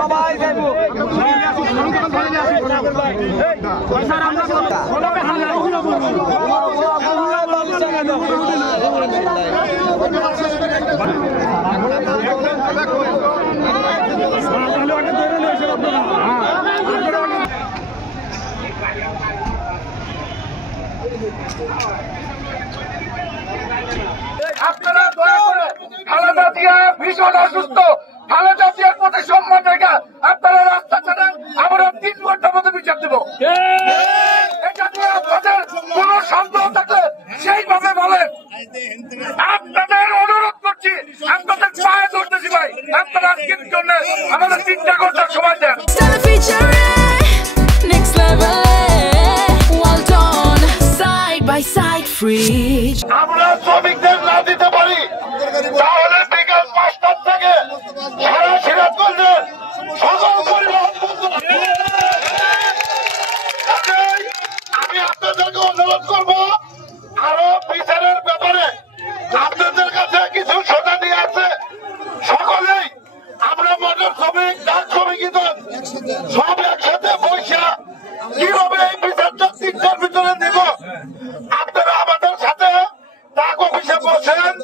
সবাই যাইব আপনারা দয়া করে খালেদা জিয়া ভীষণ অসুস্থ, খালেদা জিয়ার প্রতি সম্মান রেখে আপনারা রাস্তা ছাড়েন, আমরা 3 ঘন্টার মধ্যে বিচার দেব। এটা নিয়ে আপনাদের কোন সন্দেহ থাকলে সেইভাবে বলেন। আপনাদের অনুরোধ করছি, আপনাদের পায়ে ধরতেছি ভাই, আপনারা আজকের জন্য আমাদের 3টা ঘন্টার সময় দেন। আমরা শ্রমিকদের না দিতে পারি তাহলে বিকাল 5টার থেকে সারা সিরাজগঞ্জের সকল পরিবহন বন্ধ। আমি আপনাদেরকে অনুরোধ করবো, আরো বিচারের ব্যাপারে আপনাদের কাছে কিছু শোনানি আছে। সকলেই আমরা মোটর শ্রমিক, ডাক শ্রমিক সব একসাথে বৈশা কিভাবে এই বিচারটা 3টার ভিতরে দেব, আপনারা আমাদের সাথে ডাক অফিসে বসেন।